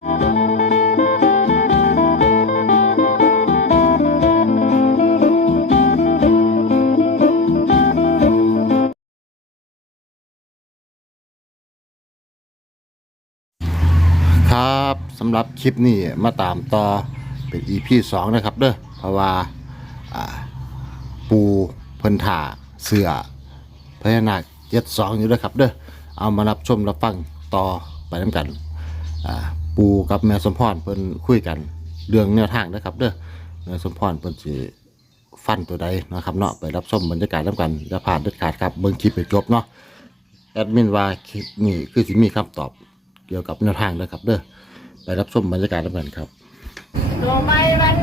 ครับสำหรับคลิปนี้มาตามต่อเป็น EP 2 นะครับเด้อเพราะว่าอ่าปูเพิ่นถ่าเสือพญานาคเจ็ดสองอยู่ด้อครับเด้อเอามารับชมรับฟังต่อไปน้ำกันอ่า ปูกับแม่สมพรเพิ่นคุยกัน เรื่องแนวทางนะครับเด้อแม่สมพรเพิ่นสิฟันตัวใดนะครับเนาะไปรับชมบรรยากาศน้ำกันอย่าพลาดเด็ดขาดครับเบิ่งคลิปไปจบเนาะแอดมินว่าคลิปนี้คือสิมีคำตอบเกี่ยวกับแนวทางเลยครับเด้อไปรับชมบรรยากาศแล้วกันครับตัวไม้มัน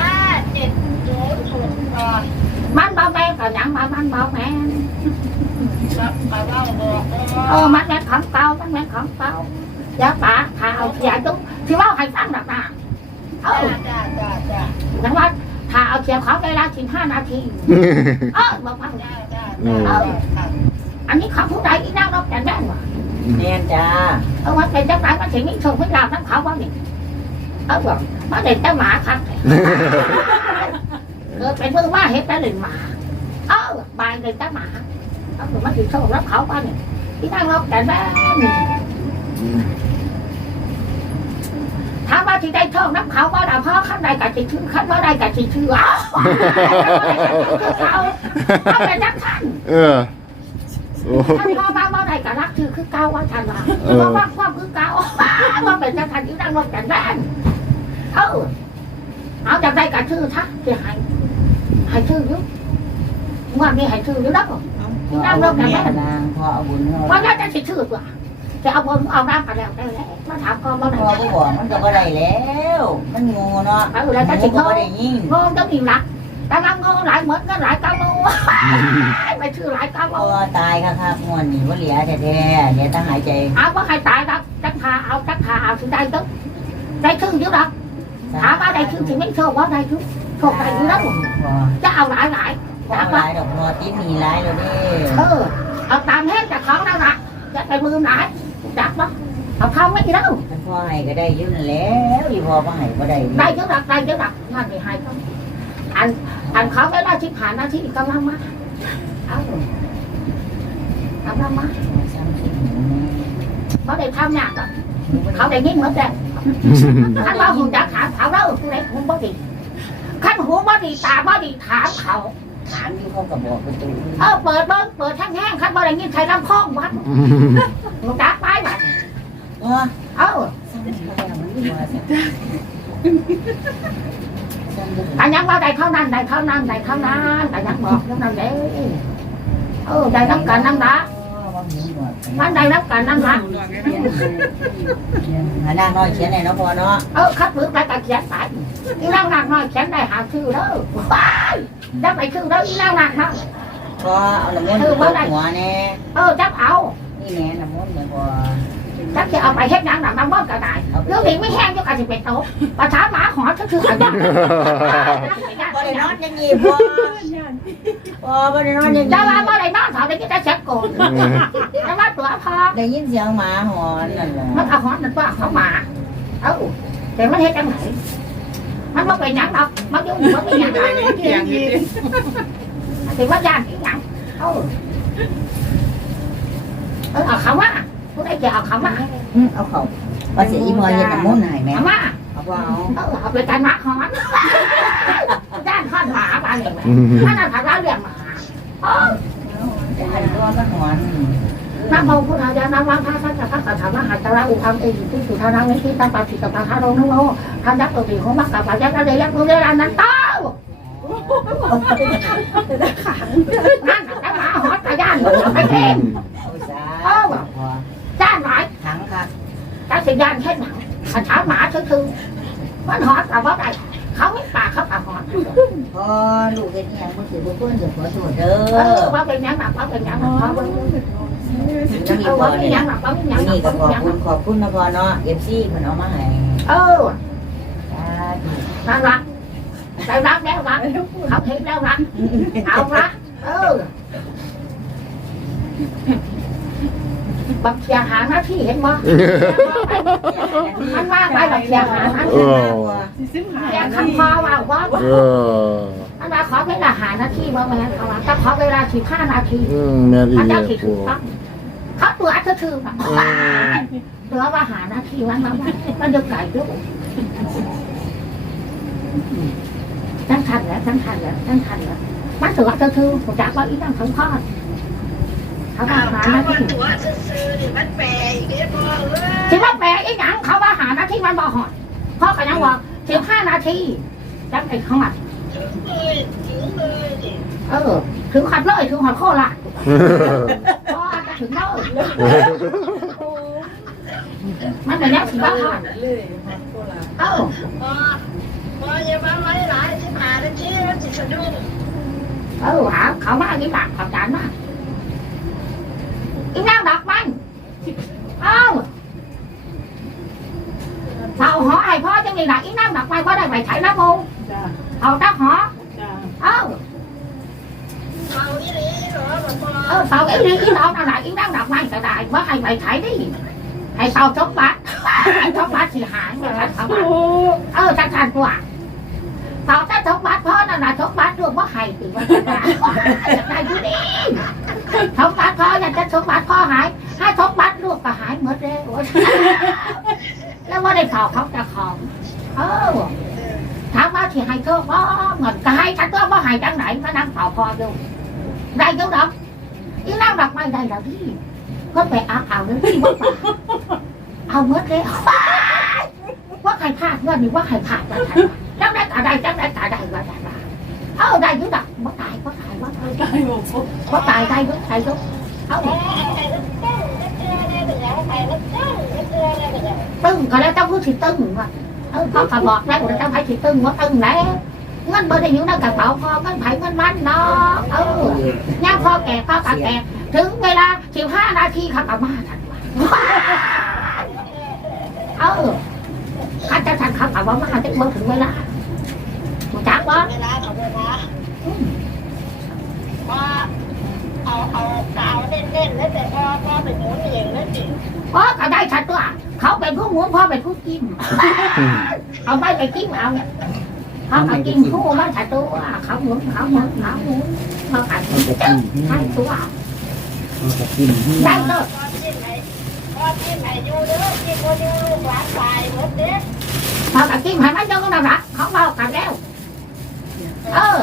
ห้าเจ็ดศูนย์ศูนย์ก่อนมัน bao đen rồi nhận mà มัน bao mẹ รับมาเล่าบอก ờ mắt mẹ không cao mắt mẹ không cao dạ bà thà dạ đúng thì bao hành tăng đặc nà จ้า ờ จ้าจ้าจ้า chẳng qua thà ở chiều khó đây là chỉ hai nathi ờ mà bằng จ้าจ้าจ้า anh ấy không phút đây ý nào đâu chẳng đen mà แม่นจ้า ờ mà để chắc lại nó chỉ những thường mới làm nó khó quá nhỉ ờ rồi nó để tới mã khác ờ phải phương má hết tới liền mã ờ bài để tới mã ờ rồi nó chỉ thường nó khó quá nhỉ ý nào đâu chẳng đen ถามว่าที่ ได้ท่องน้ำเขาว่าดาพ่อขั้นใดกับสิชื่อขั้นว่าใดกับสิชื่ออ้าวเขาเขาเป็นนักขันเออท่านพ่อมาว่าใดกับรักชื่อคือเก้าว่าทันว่าเพราะว่าความคือเก้าว่าเป็นจังทันที่ดังรถจันแรงเออเอาจากใดกับชื่อทักที่ห้ให้ชื่อยุว่ามีให้ชื่อยู่แล้วพอเอาบุญแม่นางพอเอาบุญว่าน่าจะสิชื่อตัว จะเอาบนเอาน้ำกันแล้วได้แล้วมาถามก่อนว่าไหนพอผู้บอกมันก็บ่ได้แล้ว มันงูเนาะเออแล้วจะสิงูก็โง่บ่ได้ยิงโง่ต้องมีหลักแต่ละโง่หลายเหมือนกันหลายกาโง่ไปชื่อหลายกาพโง่อตายค่ะครับงวนนี่บ่เหลือแท้ๆเหลือแต่หายใจเอาว่าใครตายครับจักพาเอาจักพาเอาถึงได้ตึ๊บได้ชื่อเยอะนะถามว่าได้ชื่อถึงไม่โชคว่าได้ชื่อโชคได้อยู่แล้วพอจะเอาหลายหลายพอหลายดอกพอติดหนีหลายแล้วเด้เออเอาตามแห้งจากเขาแล้วนะจะไปมือไหน จักปะเอาเข้าไม่ได้มันพอให้ก็ได้อยู่นั่นแล้วอีพอบ่ให้บ่ได้ได้เยอะหลักได้เยอะหลักนั่นนี่ให้เขาอันอันเขาไม่ได้ชิบหายหน้าที่กำลังมาเอากำลังมาเขาได้ทำยากอะเขาได้ยินเหมือนกันท่านว่าหุ่นจักถามเขาแล้วคือไหนหุ่นบ่ดีขั้นหัวบ่ดีตาบ่ดีถามเขา ถามอยู่เขาก็บอกประตูเออเปิดเบิ้งเปิดแห้งๆขั้นบ่ได้ยินใครลำคองวัดหุ่นจักไปบัดว่าเออซ้ำมันบ่ได้มันดีกว่าซ้ำอันยังว่าได้เท่านั้นได้เท่านั้นได้เท่านั้นแต่ยังบอกเท่านั้นเด้เออได้รับการนั่งรักมันได้รับการนั่งรักหานางน้อยเขียนให้เนาะพอเนาะเออคัดปืนไปกับเขียนไปอีร่างหนักน้อยเขียนได้หาชื่อเด้อ ว้ายได้ไปชื่อเด้ออีร่างหนักน้อยพอเอาน้ำมนต์ไปตบหัวแน่เออจับเอานี่แน่น้ำมนต์เนี่ยพอจับจะเอาไปเฮ็ดหยังหนักน้ำมันก็ได้เรื่องนี้ไม่แห้งก็กระสิเป็นโต๊ะภาษาหมาหอนก็คืออันนั้นบ่ได้นอนอย่างนี้พอพอบ่ได้นอนอย่างจะนี้ว่าเมื่อไรนอนเขาได้กินแต่เช็ดโกนแต่ว่าตัวพอได้ยินเสียงหมาหอนนั่นแหละมันเอาหอนนั่นว่าเขาหมาเอ้าแต่มันเฮ็ดจังไหน มันบ่เป็นหยังดอกมันยุ่งมันเป็นหยังเกียงอยู่ดิ thì quá gian cái nhận ừ ừ ở không á tôi đây chờ không á อืมเอาเขาว่าสิอีพอเฮ็ดน้ำมนต์ให้แม่ không á เอาบ่เอา ừ học lại cái mắt hòn gian con hỏa bà liền mẹ nó là thật ra liền mà ừ จะให้ตัวมันหอน nam mô bổn thầy nam quan tha sát sát sát thảm hạt ta ra u tham y tu tu tha năng khi tam pa thì tập tha đâu đúng không tham giác đầu thì không mắc cả phải giác ra đây giác đây là nắn tao นั่นน่ะแต่หมาหอดตาย่านอยู่ไปเองเออจ้านหลายถังค่ะแต่สิยานเช่นหนังขันช้าหมาคือคือมันหอดแต่ว่าไงเขาไม่ปากเขาปากหอดพอลูกเฮ็ดอีหยังบ่สิบ่เพิ่นจะขอโทษเด้เอออว่าเป็นยังหนักว่าเป็นยังหนักเขาเป็นน้ำอีเออพอว่าเป็นนี่ยังหนักว่าเป็นยังหนันี่ก็ว่าขเป็อนบยังคุณขอบคุณนะพอเนาะ FC เพิ่นเอามาให้เออ น่ารักได้รักแล้วรักเขาเห็นแล้วรักเอารักเออบักเสียหาหน้าที่เห็นบ่มันว่าไปบักเสียหาหน้าที่อเสียคำพอว่าว่าอันว่าขอเวลาหาหน้าทีว่าแม่เขาว่าถ้าขอเวลาสิบห้านาทีอืมแม่นอีมันเดีจะยสิปูถูกต้องเขาตัวอัตถือแบบอืมเหลือว่าหาหน้าที่วันนั้นมันจะไก่ด้วย ทั้งทันแล้วทั้งทันแล้วทั้งทันแล้วมันตัวอัตถือผมจากว่าอีนั่งสงคอดเขาว่าหาถ้านาว่าทีตัวซื้อๆนี่มันแปลอีกเด้อพ่อเอ้ยคิดว่าแปลอีหยังเขาว่าหานาทีมันบ่หอดพ่อก็ยังว่าสิบห้านาทีจังไอ้เขาอะถึงเลยถึงเลยนี่เออถึงขัดเลยถึงขัดโคราชพ่อจะถึงเลยมันเป็นยังสิบ้าหอดเออ พอพออย่ามาไว้หลายสิบห้านาทีมัน สิสะดุ้งเออหาเขามากี่บาทขอบจานมาอีนั่งดอกมันเอ้าเต่าหอไอ้พ่อจะมีหลักอีนั่งดอกไม้พ่อได้ไปใช้น้ำมูเอาตาหอเอ้าเอาอีหลีเหรอเออเต่าไอ้นี่อีน้องนั่นแหละอีนั่งดอกไม้ก็ได้ว่าให้ไปใช้ดิให้เต่าชกบัตรไอ้ชกบัตรสิหายมาแล้วเขาเออจังสันกว่า เต่าจะชกบัตรพ่อนั่นแหละชกบัตรรวมว่าให้ติว่าจะได้จะได้ดูดีทบบัตรพ่ออยากจะทบบัตรพ่อหายถ้าทบบัตรลูกก็หายหมดเลยแล้วว่าได้เผาเขาจะของเออถามว่าที่ให้โชคบ่เงินก็ให้ฉันตัวว่าให้จังไหนมานั่งเผาพออยู่ได้เยอะดอกอีนั่งดอกไม่ได้แล้วพี่ก็ไปเอาเอาเลยพี่ว่าป่าเอาหมดเลยว่าใครพลาดเงินนี่ว่าใครพลาดว่าใคร จังได้ก็ได้จังได้ก็ได้ว่าเอาได้อยุดอกว่าตายว่ตายว่ตายว่ตายได้ยุดตายยุดเอาตึ้งก็แล้วไอ้ลูกตึ้งลูกเกลืองก็แล้วเจ้าพูดสิตึ้งว่ะเออเขาก็บอกแล้วว่าเจ้าไผ่สิตึ้งว่าตึ้งแล้วเงินเบอร์ได้อยู่ในกระเป๋าพอเงินไผ่เงินมันเนาะเออย่างพอแก่พ่อกะแก่ถึงเวลาสิบห้านาทีเขาก็มาทันว่ะเออข้าจะทันเขาก็ว่ามาถึงเมื่อถึงเวลา ถูกจักวะเวลาของเวลาว่าเอาเอากาวเน้นๆแล้วแต่พ่อพ่อเป็นหมุนเองแล้วสิพ่อก็ได้ชัดตัวเขาเป็นผู้หมุนพ่อเป็นผู้จิ้มเอาไปไปจิ้มเอาเนี่ยเขาเอาจิ้มผู้มันชัดตัวเขาหมุนเขาหมุนเขาหมุนเขาอัดใช่ตัวได้เลยพ่อที่ไหนพ่อที่ไหนอยู่เด้อที่คนอยู่ลูกหลานตายหมดเด้อพอกับจิ้มให้มันเจอกันละเขาเบากันแล้ว เออ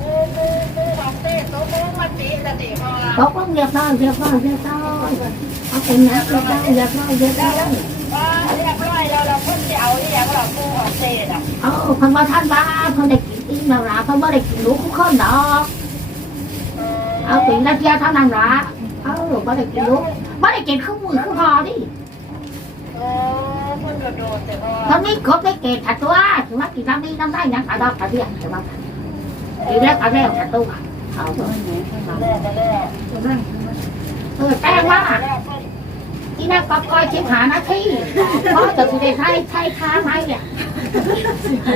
กูกูกูบอกเต้โตโตมาตีกันตีพ่อตกลงเรียบร้อยเรียบร้อยเรียบร้อยเอาเป็นนะเรียบร้อยเรียบร้อยเรียบร้อยเรียบร้อยแล้วเราเพิ่งจะเอาที่ยังเรากูออกเต้อะเออพันว่าท่านบ้าพันได้กินอิ่มแล้วละพันว่าได้กินรู้คุ้มข้นดอกเอาถึงนาทีเท่านั้นละเออบ่ได้กินรู้บ่ได้กินข้าวมือข้าวพอดิโอ้เพิ่งก ระโดดแต่พ่อตอนนี้ครบได้เกตถัดตัวถือว่ากินน้ำนี้น้ำได้ยังขาดอกขาเดียงใช่ไหมกินแล้วขาแล้วถัดตัวเอาเถอะแรกแรกเออแต่ว่าที่นั่นก็คอยชิมหาหน้าที่เพราะจะคุณได้ใช้ใช้ค้าไหมเนี่ย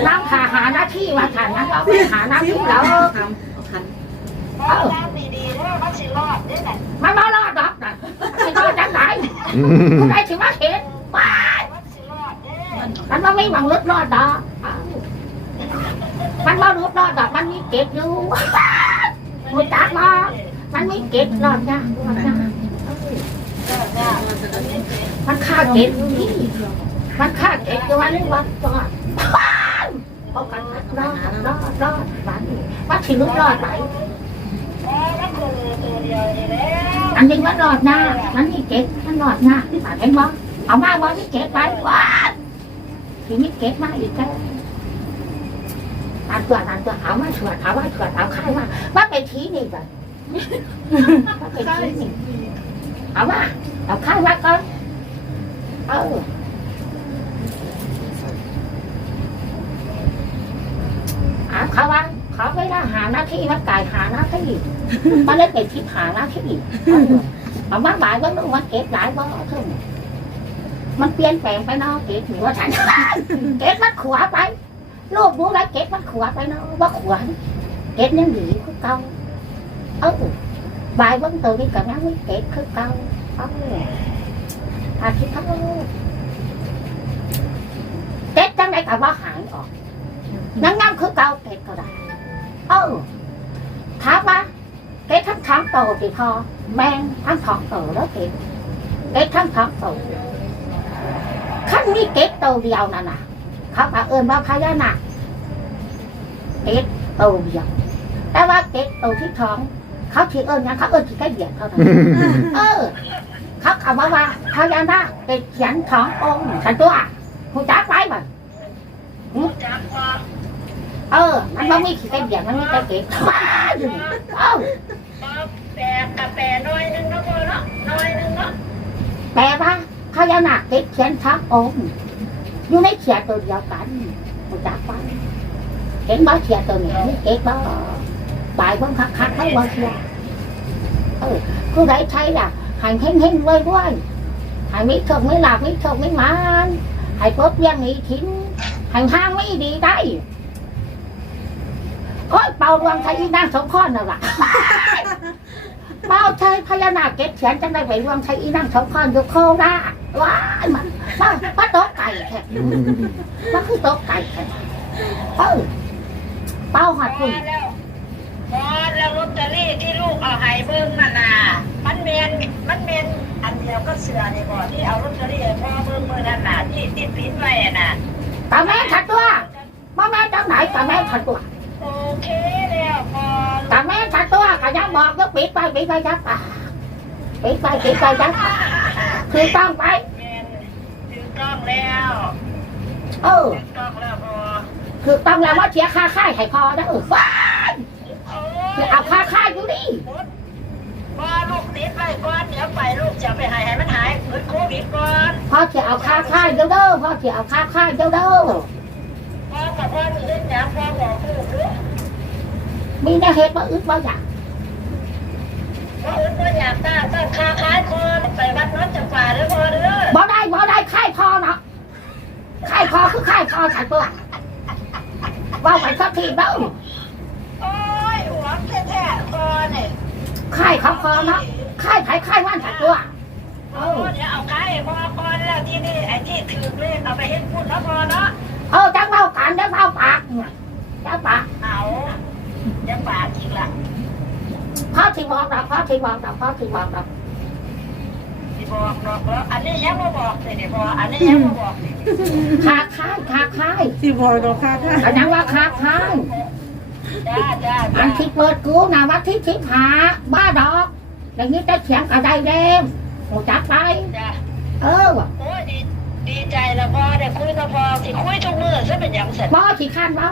นั่งขาหาหน้าที่ว่าฉันนั้นก็ไปหาหน้าที่แล้วพ่อน้ำดีๆแล้วมันสิรอดได้ไหนมันมารอดดอกนะไม่รอดจังไหนคุณได้ถึงมาเห็นว้าย มันสิรอดเด้ มันไม่หวังลดรอดดอกมันว่าลดรอดดอกมันมีเก็บอยู่มันจักมามันไมีเก็บรอดยากรอดยากมันฆ่าเก็บนี่มันฆ่าเก็บอยู่วันนี้วันรอดเอากันรอดรอดรอดวันว่าชีวิตรอดไหมพ่อแล้วคือตัวเดียวนี่แล้วอันนี้มันรอดหน้ามันมีเก็บมันรอดหน้าเห็นบ่เอามาว่ามีเก็บไปว้า ชีวิตเก็บมาอีกแล้วอันตัวอันตัวเอามาชวดเอามาชวดเอาไข่มาว่าเป็นทีนี่ก่อนว่าเป็นทีนี่เอามาเอาไข่มาก่อนเออเอาเขาว่าเขาไม่ได้หาหน้าที่มันกายหาหน้าที่มันเลยเป็นทิพหาหน้าที่เอามาบ่ายก็ต้องมาเก็บหลายบ่เท่านั้น มันเปลี่ยนแปลงไปเนาะเกศหัวฉัน เกศมันขวาไปลูกรู้ไรเกศมันขวาไปเนาะว่าขวาเกศยังดีคือเก่าเอาบายบันตัวนี่กับนั้นเกศคือเก่าเอาเลาทิตย์ทั้งกเกศจังไรกับว่าหายออกนั่งนั่งคือเก่าเกศก็ได้เออถามว่าเกศทั้งทั้งโตกี่พอแมงทั้งท้องโตแล้วเกศเกศทั้งท้องโต นว่าพญานาคเก็ดตัวเดียว แต่ว่าเก็ดตัวที่ท้อง เขาถือเอินยังเขาเอินที่ใกล้เหยียดเท่านั้นเออ เขาคำว่าว่าพญานาคเป็นเขียนท้ององค์ฉันตัวหูจักไว้บ่จับพอเออ มันไม่มีขี้ใกล้เหยียดมันมีแต่เก็ดว้าอยู่นี่เออพอแปะกระแปะน้อยนึงเนาะพอเนาะน้อยนึงเนาะแปลว่า พญานาคเป็นเขียนท้ององค์อยู่ในเขียตัวเดียวกันหูจักไว้เห็นบ่เขียตัวนี้เก็ดบ่บายเบิ่งคักๆให้บ่เขียนผู้ใดใช้ล่ะหายเฮงเฮงๆรวยรวยหายไม่โชคไม่หลับไม่โชคไม่มานหายพบเรื่องนี้ทิ้งหายห้างไม่ดีได้โอ้ยเป่าดวงใช้อีนางสมพรน่ะล่ะ เป่าใช้พญานาคเก็บเขียนจังได้ไปดวงใช้อีนางสมพรอยู่โคราชว้ายมันมันมันโต๊ะไก่แท้มันคือโต๊ะไก่แท้เออเป่าหัดพคุอณแล้วพอแล้วลอตเตอรี่ที่ลูกเอาให้เบิ่งน่ะน่ะมันเมนมันเมนอันเดียวก็เสือนี่บ่ที่เอาลอตเตอรี่ให้พ่อเบิ่งมื้อนั้นน่ะที่ที่พิมพ์ไว้อะน่ะตาแม่ขัดตัวมาแม่จังไหนตาแม่ขัดตัว โอเคแล้วพอแต่แม่ขัดตัวก็ยังบอกก็ปิดไปปิดไปยักปากปิดไปปิดไปยักปากคือต้องไปแม่นถูกต้องแล้วเออถูกต้องแล้วพอคือต้องแล้วว่าเสียค่าค่ายให้พอนะเออว้ายโอ้คือเอาค่าค่ายอยู่ดิพอลูกติดไว้ก่อนเดี๋ยวไปลูกจะไปหายให้มันหายเหมือนโควิดก่อนพ่อจะเอาค่าค่ายเด้อเด้อพ่อจะเอาค่าค่ายเด้อเด้อ พ่อกับพ่อมีเล่นน้ำพ่อบอกลูกด้วยมีแน่เหตุว่าอึดว่าอยากพ่ออื่นก็อยากตาต้องค้าขายคนไปวัดน้นจังหวัดเด้อพ่อเด้อบ่ได้บ่ได้ค่ายพอเนาะค่ายพอคือค่ายพอฉันตัวว่าไปสักทีเด้อโอ้ยหัวแท้ๆพ่อเนี่ยค่ายเขาพอเนาะค่ายไผค่ายว่านฉันตัวโอ้เดี๋ยวเอาขายให้พ่อก่อนแล้วที่นี่ไอ้ที่ถือเลขเอาไปเฮ็ดพูดแล้วพ่อเนาะ เออจังเบากันจังเบาปากจังปากเอาจะปากอีกละพ่อที่บอกเราพ่อที่บอกเราพ่อที่บอกเราที่บอกบอกแล้วอันนี้ยังไม่บอกเลยเนี่ยพ่ออันนี้ยังไม่บอกเลยค้าค่ายค้าค่ายสิบอกดอกค่ะค่ะอันนั้นว่าค้าค่ายจ้าจ้าอันที่เปิดกูนะว่าที่ทิพหาบ้าดอกอย่างนี้จะเถียงกับได้เด้มหูจักไปจ้าเออว่ะโอ้ยดี ดีใจแล้วพ่อได้คุยกับพ่อที่คุยทุกมื้อซะเป็นหยังเสร็จบ่ที่ข้านเว้า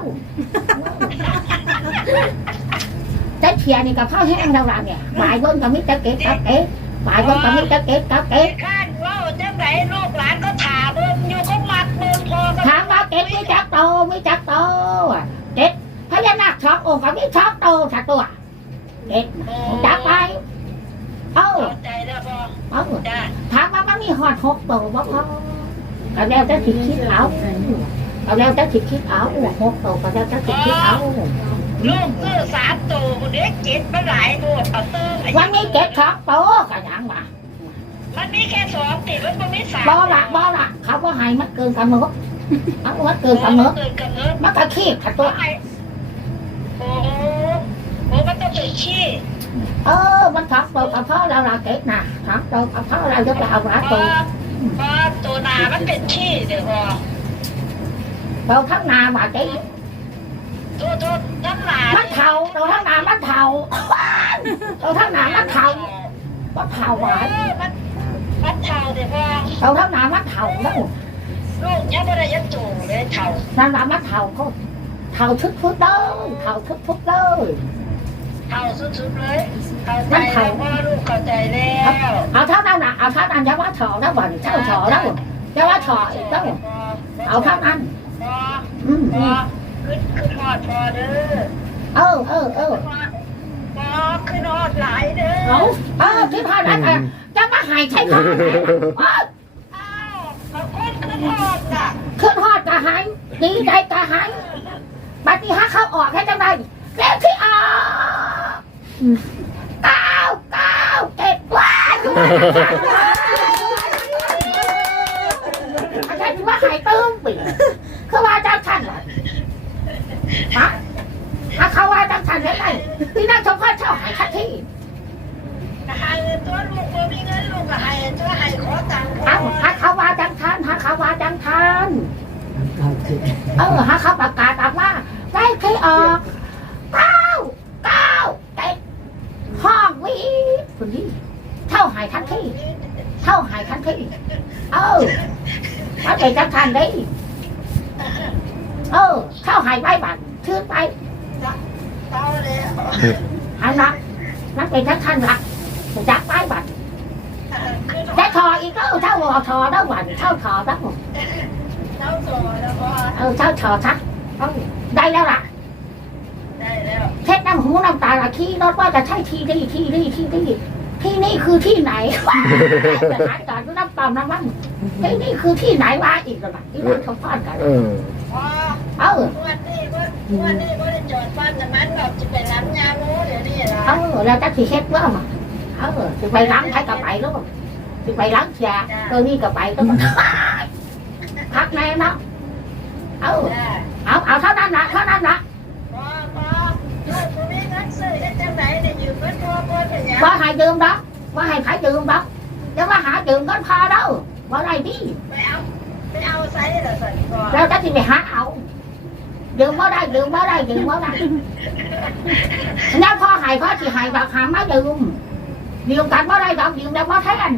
จะเถียงนี่กับพ่อแห้งเราละเนี่ยหมายเบิ้งกับมิตรเก็ตกับเอ๊ะหมายเบิ้งกับมิตรเก็ตกับไอ้เอ๊ะข้านเว่าจังไหนลูกหลานก็ถามเบิ่งอยู่ก็มักเบิ่งพ่อก็ถามว่าเก็ตมีจักโตมีจักโตอะเก็ตพญานาคช็อกองค์กับมีช็อกโตสักตัวเก็ตหูจักไปเออเข้าใจแล้วพ่อเออจ้าถามว่ามันมีหอดหกตัวบ่พอ ก็แล้วจะคิดคิดเอาก็แล้วจะคิดคิดเอาหกตัวก็แล้วจะคิดคิดเอาลูกซื้อสามตัวเด็กเจ็ดมันหลายโดดเอาตื้อไอ้วันนี้เก็บช็อกตัวก็ยังมามันมีแค่สองติดมันบ่มีสามบ่ละบ่ละเขาก็ให้มันเกินกำหนดมันว่าเกินกำหนดเกินกำหนดมันก็ขี้ขัดตัวโอ้โหโอ้มันต้องเป็นขี้เออ มันช็อกตัวกับพ่อเราละเก็บนะช็อกตัวกับพ่อเรายกเราละพตัอ วพอตัวหนามันเป็นขี้เดี๋ยวพอตัวทั้งนาว่าเจ๊ตัวตัวน้ำหนามันเท่าตัวทั้งนามันเท่าตัวทั้งนามันเท่ามันเท่าหวานเออมันมันเท่าเดี๋ยวพอตัวทั้งนามันเท่าแล้วลูกยังไม่ได้ยันจูเลยเท่านั่นละมันเท่าเขาเท่าทุกทุกๆเลยเท่าทุกทุกๆเลย เท่าสุดๆเลยเข้าใจแล้วพ่อลูกเข้าใจแล้วเอาเท่านั้นนะเอาเท่านั้นอย่าว่าถอแล้วบ่นเท่าถอแล้วอย่าว่าถออีกแล้วเอาเท่านั้นพออืมพอขึ้นขึ้นหอดพอเด้อเออเออเออพอขึ้นหอดหลายเด้อเอาเออที่พ่อดนั้นอะจะมาหายใช่ไหนเอออ้าวเอาคนขึ้นหอดน่ะขึ้นฮอดกะหายดีใจกะหายบัดนี้ฮะเขาออกให้จังได เร็วที่ออกเก้าเก้าอาจารย์คิดว่าหายตื้มปีคือว่าเจ้าท่านเหรอฮะถ้าเขาว่าเจ้าท่านได้ไงพี่นั่งชมพ่อเช่าหายคัดที่หายตัวลูกบ่มีเงินลูกก็หายตัวหายขอตังค์เอาถ้าเขาว่าจังท่านถ้าเขาว่าจังท่านเออถ้าเขาประกาศออกมาได้ที่ออกเก้าเก้าเต็ดห้องวิคนนี้เท่าหายคัดที่เท่าหายคัดที่เออมาใจจังท่านได้เออเท่าหายใบบัตรชื่อไปเต้าแล้วหันรักนักเป็นทักท่านรักจักไม้บัตรจะทออีกแล้วเท่าวอทอแล้ววันเท่าทอแล้วเต้าโตแล้วพอเออเท่าทอทักเอาได้แล้วล่ะได้แล้วเช็ดน้ำหูน้ำตาละที่รถว่าจะใช่ที่นี่ที่นี่ที่นี่ ที่นี่คือที่ไหนแต่หายการน้ำตาน้ำมันที่นี่คือที่ไหนวะอีกแล้วล่ะที่นั่นเขาพาดกันเออพอเออวันนี้วันนี้บ่ได้จอดปั๊มน้ำมันเราจะไปร้านยาโมเดี๋ยวนี้ล่ะเออแล้วจะสิเช็ดว่ามาเออสิไปล้างใช้กับไปแล้วสิไปล้างเสียตัวนี้กับไปต้องพักแน่เนาะเออจ้าเอาเอาเท่านั้นนะเท่านั้นนะ พอพอลูกบ่มีเงินซื้อได้จังไหนได้ยืมเงินพ่อ พ่อเป็นหาให้ดื่ม đó ว่าให้ขายดื่ม đó nhưng mà hả ดื่ม có pha đâu ว่าไรดิไปเอาไปเอาไซส์เหรอสันก่อนแล้วจะที่ไปหาเอาดื่มบ่ได้ดื่มบ่ได้ดื่มบ่ได้งั้นพ่อหายพอที่หายแบบหามาดื่มดืมกันบ่ได้ดอกดืมแล้วบ่แทน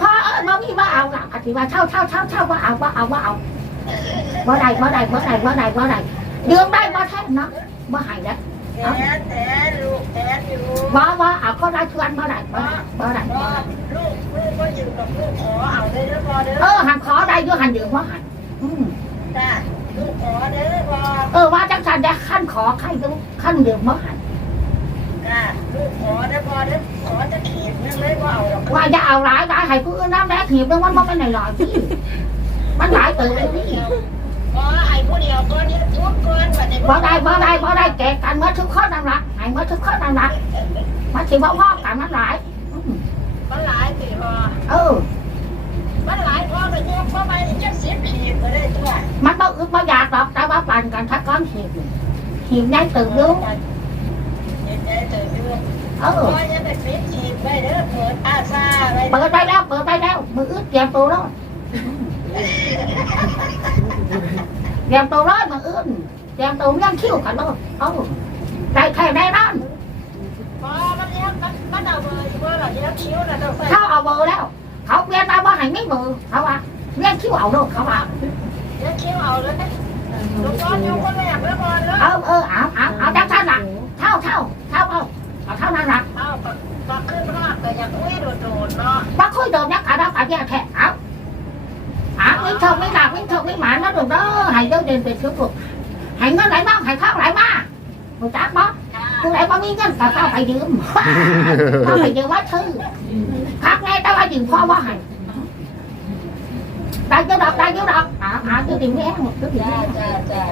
พ่อเอ้ยมามีว่าเอาล่ะอธิว่าเช่าเช่าเช่าเช่าว่าเอาว่าเอาว่าเอาบ่าได้บ่าได้บ่าได้บ่าได้บ่าได้ดืมได้บ่แทนเนาะบ่ใหายแล้ว แทนแทนลูกแทนอยู่บ่บ่เอาก็ได้ชวนบ่ได้บ่ได้บ่ได้พ่อลูกลูกก็อยู่กับลูกขอเอาเลยเด้อพ่อเด้อเออหันขอได้ด้วยหันดื่มว่าหันอืมจ้าลูกขอเด้อพ่อเออว่าจังสันได้ขั้นขอขั้นดูขั้นดื่มว่าหันจ้าลูกขอเด้อพ่อเด้อขอจะขีดนึงเลยพ่อเอาดอกว่าจะเอาหลายหลายให้ผู้อื่นน้ำแดงหีบนึงมันบ่เป็นหน่อยๆพี่มันหลายเติมเลยพี่ ขอให้ผู้เดียวก่อนเดียวทุกคนบัดนี้บ่ได้บ่ได้บ่ได้แกะกันเมื่อทุกคนนั่นละให้เมื่อทุกคนนั่นละมันสิบ่พ่อกันมันหลายอืมมันหลายสิพ่อเออมันหลายพ่อไปยกพ่อไปนี่จะสิบขีดก็ได้ทั่วมันบ่อึดบ่อยากหรอกแต่ว่าปั่นกันทักก้อนหีบหีบได้เติมอยู่เย็นใจเติมอยู่เอพ่ออยังไปปิดขีดไว้เด้อเปิดอาซาไว้เปิดไปแล้วเปิดไปแล้วมืออึดเตรียมตัวแล้ว เตรียมตัวร้อยมืออึดเตรียมตัวยังคิ้วกันแล้วเออได้แค่ได้นั่นพอมันเลี้ยงมันมันเอาเบอร์อยู่ว่าเราเลี้ยงคิ้วนะต้องใส่เขาเอาเบอร์แล้ว เขาเปลี่ยนมาว่าให้ไม่เบอร์เขาว่าเรียกคิ้วเอาโลกเขาว่าเลี้ยงคิ้วเอาเลยลูกบอลอยู่คนแรกแล้วบอลแล้วเออเออเอาเอา ดินเดินไปทุกทุกให้เงินไหลมาให้ข้าวไหลมารู้จักบ่ผู้ไหนบ่มีเงินก็เข้าไปยืมเข้าไปยืมว่าชื่อพักไงแต่ว่ายืมพ่อว่าให้ได้เยอะดอกได้เยอะดอกอ่าอ่าตัวติ่งแม่หมดตัวติ่งจ้าแม่จ้าจ้า